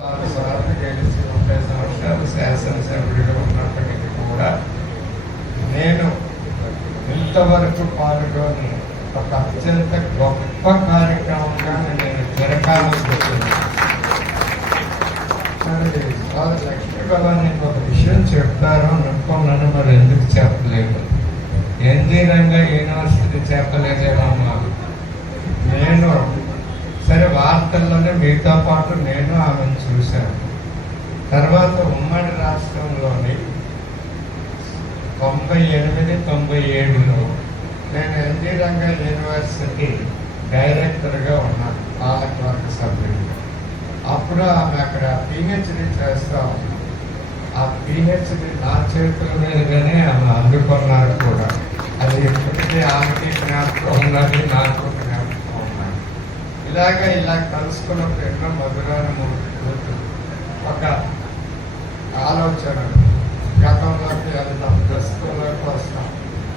ఆరు సార్లు గెలిచి ముప్పై సంవత్సరాలు శాసనసభ్యుడిగా ఉన్నప్పటికీ కూడా నేను ఇంతవరకు పాల్గొని ఒక అత్యంత గొప్ప కార్యక్రమంగా నేను చిరకాలం గుర్తుంది మరి వాళ్ళ లక్ష్మీబాబా నీకు ఒక విషయం చెప్తారు అనుకున్నాను మరి ఎందుకు చెప్పలేదు? ఎన్జీ రంగా యూనివర్సిటీ చెప్పలేదేమమ్మా నేను సరే వార్తల్లోనే మీతో పాటు నేను ఆమెను చూశాను. తర్వాత ఉమ్మడి రాష్ట్రంలోని తొంభై ఎనిమిది తొంభై ఏడులో నేను ఎన్టీ రంగా యూనివర్సిటీ డైరెక్టర్గా ఉన్నాను పాలకవర్గ సభ్యుడిగా. అప్పుడు ఆమె అక్కడ పిహెచ్డి చేస్తా ఆ పిహెచ్డి నా చేతుల మీదుగానే ఆమె అందుకున్నారు కూడా. అది ఇప్పటికీ ఆమెకి జ్ఞాపకం ఉన్నది నాకు ఇలాగ ఇలా కలుసుకున్నప్పుడు ఎన్నో మధురాన ఒక ఆలోచన. గతంలోకి వెళ్తాం ప్రస్తుతంలోకి వస్తాం.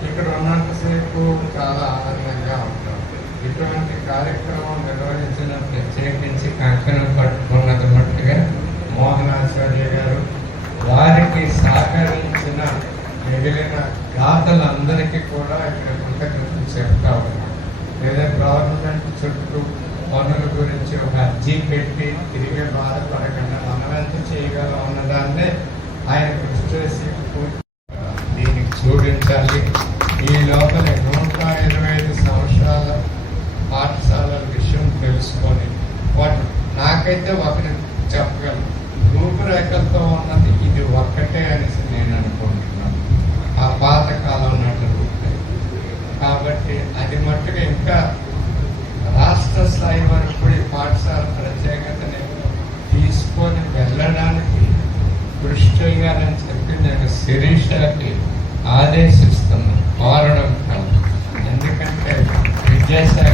ఇక్కడ ఉన్నంతసేపు చాలా ఆనందంగా ఉంటాం. ఇటువంటి కార్యక్రమం నిర్వహించిన ప్రత్యేకించి కంకణం పట్టుకున్నది మట్టుగా మోహనాచార్య గారు వారికి సహకరించిన మిగిలిన దాతలందరికీ కూడా ఇక్కడ కృతజ్ఞతలు చెప్తా ఉన్నాం. లేదా గవర్నమెంట్ చుట్టూ పనుల గురించి ఒక అర్జీ పెట్టి తిరిగి బాధపడకుండా మనం ఎంత చేయగలం అన్నదాన్నే ఆయన కృషి చేసి దీనికి చూపించాలి. ఈ లోపల నూట ఇరవై ఐదు సంవత్సరాల పాఠశాలల విషయం తెలుసుకొని వాటి నాకైతే ఒకటి చెప్పగలను. రూపురేఖలతో ఉన్నది ఇది ఒక్కటే అనేసి నేను అనుకుంటున్నాను ఆ పాతకాలం నాటి రూపురేఖ కాబట్టి అది మట్టుగా ఇంకా రాష్ట్ర స్థాయి వరకు కూడా ఈ పాఠశాల ప్రత్యేకతని తీసుకొని వెళ్ళడానికి కృషి చేయాలని చెప్పి నేను శిరీషకి ఆదేశిస్తున్నాను కోరడం కాదు. ఎందుకంటే విద్యాశాఖ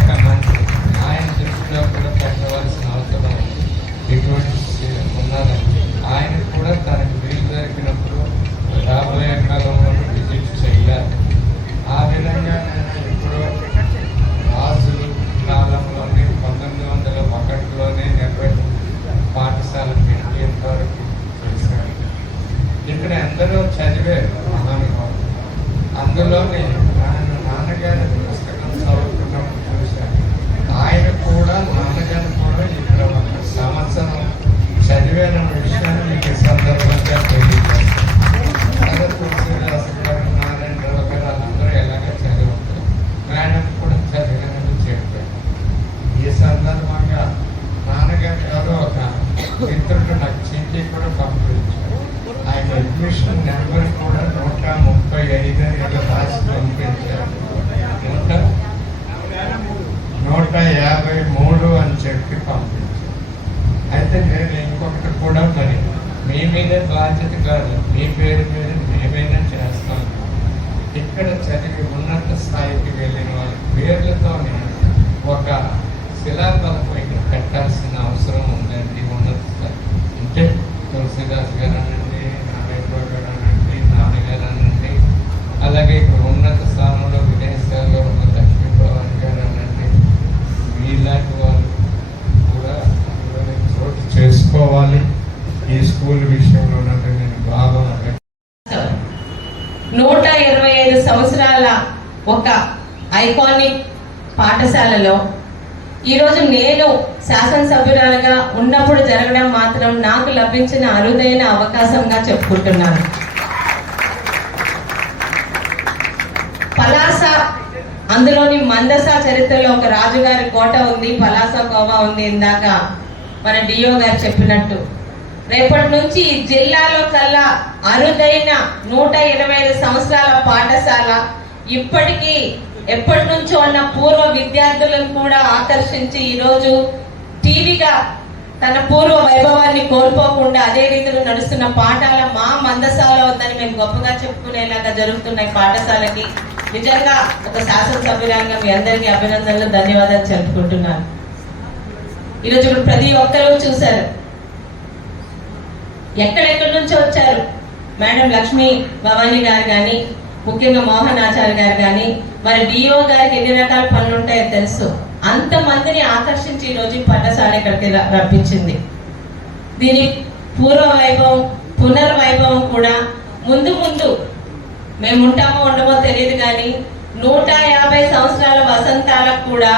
నూట యాభై మూడు అని చెప్పి పంపించారు. అయితే నేను ఇంకొకటి కూడా మరి మీ మీదే బాధ్యత కాదు మీ పేరు మీద మేమైనా చేస్తాం. ఇక్కడ చదివి ఉన్నత స్థాయికి వెళ్ళిన వాళ్ళ పేర్లతోనే ఒక శిలాఫలకం ఇక్కడ కట్టాల్సిన అవసరం ఉందండి ఉన్నత స్థాయి. అంటే తులసిదాస్ గారు అనండి నారాయణరావు గారు అనండి నాన్నగారు అనండి అలాగే ఇక్కడ ఉన్నత స్థానంలో విదేశాల్లో ఉన్న లక్ష్మీభవన్ గారు అనండి మీలాంటి వాళ్ళు కూడా అందులోనే చోటు చేసుకోవాలి ఈ స్కూల్ విషయంలో ఉన్నట్టు నేను బాగా నూట ఇరవై ఐదు సంవత్సరాల ఒక ఐకానిక్ పాఠశాలలో ఈరోజు నేను శాసనసభ్యురాలుగా ఉన్నప్పుడు జరగడం మాత్రం నాకు లభించిన అరుదైన అవకాశంగా చెప్పుకుంటున్నాను. పలాస అందులోని మందస చరిత్రలో ఒక రాజుగారి కోట ఉంది పలాస కోవ ఉంది ఇందాక మన డిఓ గారు చెప్పినట్టు. రేపటి నుంచి ఈ జిల్లాలో కల్లా అరుదైన నూట ఇరవై ఐదు సంవత్సరాల పాఠశాల ఇప్పటికీ ఎప్పటి నుంచో ఉన్న పూర్వ విద్యార్థులను కూడా ఆకర్షించి ఈరోజు టీవీగా తన పూర్వ వైభవాన్ని కోల్పోకుండా అదే రీతిలో నడుస్తున్న పాఠాల మా మందసాల ఉందని మేము గొప్పగా చెప్పుకునేలాగా జరుగుతున్నాయి పాఠశాలకి నిజంగా ఒక శాసనసభ్యురాలుగా మీ అందరికీ అభినందనలు ధన్యవాదాలు చెప్పుకుంటున్నాను. ఈరోజు ఇప్పుడు ప్రతి ఒక్కరూ చూశారు. ఎక్కడెక్కడి నుంచో వచ్చారు? మేడం లక్ష్మి భవానీ గారు కానీ ముఖ్యంగా మోహన్ ఆచార్య గారు కానీ మరి డిఓ గారికి ఎన్ని రకాల పనులు ఉంటాయో తెలుసు. అంత మందిని ఆకర్షించి ఈ రోజు ఈ ఇక్కడికి రప్పించింది. దీని పూర్వ వైభవం పునర్వైభవం కూడా ముందు ముందు మేము ఉంటామో ఉండమో తెలియదు కానీ నూట యాభై సంవత్సరాల వసంతాలకు కూడా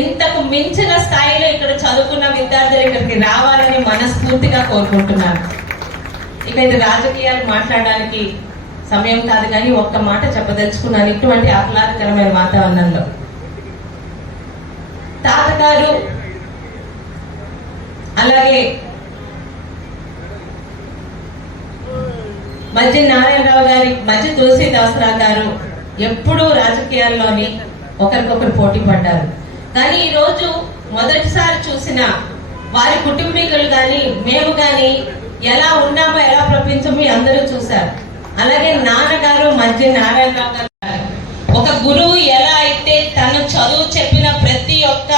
ఇంతకు మించిన స్థాయిలో ఇక్కడ చదువుకున్న విద్యార్థులు ఇక్కడికి రావాలని మనస్ఫూర్తిగా కోరుకుంటున్నాను. ఇక ఇది రాజకీయాలు మాట్లాడడానికి సమయం కాదు కానీ ఒక్క మాట చెప్పదలుచుకున్నాను. ఇటువంటి ఆహ్లాదకరమైన వాతావరణంలో. తాతగారు అలాగే మధ్య నారాయణరావు గారి మధ్య తులసీదాసరావు గారు ఎప్పుడూ రాజకీయాల్లోని ఒకరికొకరు పోటీ పడ్డారు. కానీ ఈరోజు మొదటిసారి చూసిన వారి కుటుంబీకులు కానీ మేము కానీ ఎలా ఉన్నామో ఎలా ప్రపంచమో అందరూ చూశారు. అలాగే నాన్నగారు మధ్య నారాయణరావు గారు ఒక గురువు ఎలా అయితే తను చదువు చెప్పిన ప్రతి ఒక్క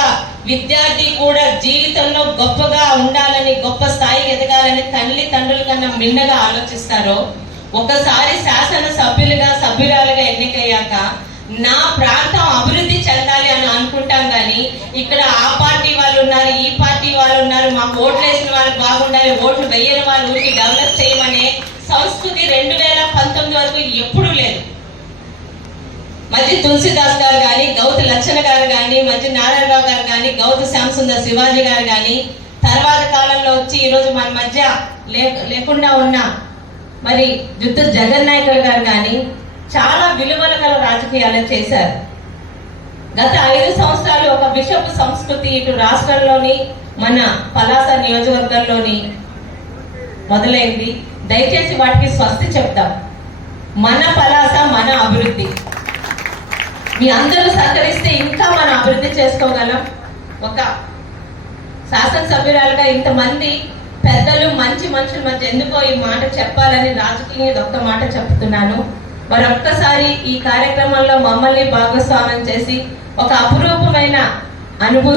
విద్యార్థి కూడా జీవితంలో గొప్పగా ఉండాలని గొప్ప స్థాయికి ఎదగాలని తల్లి తండ్రుల కన్నా మిన్నగా ఆలోచిస్తారో ఒకసారి శాసన సభ్యులుగా సభ్యురాలుగా ఎన్నికయ్యాక నా ప్రాంతం అభివృద్ధి చెందాలి అని అనుకుంటాం కానీ ఇక్కడ ఆ పార్టీ వాళ్ళు ఉన్నారు ఈ పార్టీ వాళ్ళు ఉన్నారు మాకు ఓట్లు వేసిన వాళ్ళు బాగుండాలి ఓట్లు వేయని వాళ్ళు ఊరికి డెవలప్ చేయమనే సంస్కృతి రెండు వేల పంతొమ్మిది వరకు ఎప్పుడూ లేదు. మధ్య తులసిదాస్ గారు కానీ గౌతు లక్షణ గారు కానీ మధ్య నారాయణరావు గారు కానీ గౌతు శ్యామసుందర్ శివాజీ గారు కానీ తర్వాత కాలంలో వచ్చి ఈరోజు మన మధ్య లే- లేకుండా ఉన్న మరి జుత్తు జగన్ నాయకుడు గారు కానీ చాలా విలువల గల రాజకీయాలు చేశారు. గత ఐదు సంవత్సరాలు ఒక బిషప్ సంస్కృతి ఇటు రాష్ట్రంలోని మన పలాస నియోజకవర్గంలోని మొదలైంది. దయచేసి వాటికి స్వస్తి చెప్తాం. మన పలాస మన అభివృద్ధి. మీ అందరూ సహకరిస్తే ఇంకా మనం అభివృద్ధి చేసుకోగలం. ఒక శాసనసభ్యురాలుగా ఇంతమంది పెద్దలు మంచి మనుషుల మధ్య ఎందుకో ఈ మాట చెప్పాలని రాజకీయ ఒక్క మాట చెప్తున్నాను. మరొక్కసారి ఈ కార్యక్రమంలో మమ్మల్ని భాగస్వామ్యం చేసి ఒక అపురూపమైన అనుభూతి